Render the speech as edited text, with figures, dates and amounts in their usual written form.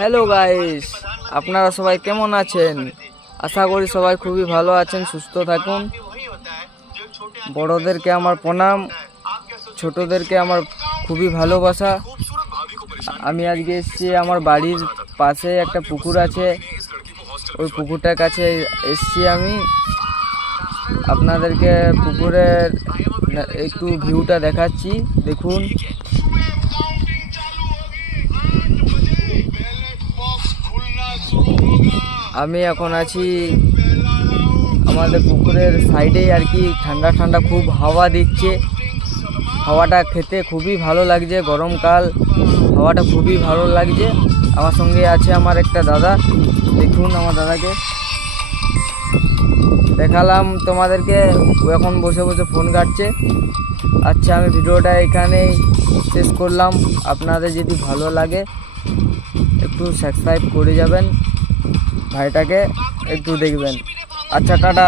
Hello guys, আপনারা সবাই কেমন আছেন? আশা করি সবাই খুবই ভালো আছেন, সুস্থ থাকুন। বড়দেরকে আমার প্রণাম, ছোটদেরকে আমার খুবই ভালোবাসা। আমি আজকে এসেছি, আমার বাড়ির পাশে একটা পুকুর আছে, ওই পুকুরটার কাছে এসেছি। আমি আপনাদেরকে পুকুরের একটু ভিউটা দেখাচ্ছি, দেখুন। আমি এখন আছি আমাদের পুকুরের সাইডেই আর কি। ঠান্ডা ঠান্ডা খুব হাওয়া দিচ্ছে, হাওয়াটা খেতে খুবই ভালো লাগছে। গরমকাল, হাওয়াটা খুবই ভালো লাগছে। আমার সঙ্গে আছে আমার একটা দাদা, দেখুন আমার দাদাকে দেখালাম তোমাদেরকে। ও এখন বসে বসে ফোন ঘাঁটছে। আচ্ছা, আমি ভিডিওটা এখানেই শেষ করলাম। আপনাদের যদি ভালো লাগে একটু সাবস্ক্রাইব করে যাবেন, ভাইটাকে একটু দেখবেন। আচ্ছা, টাটা।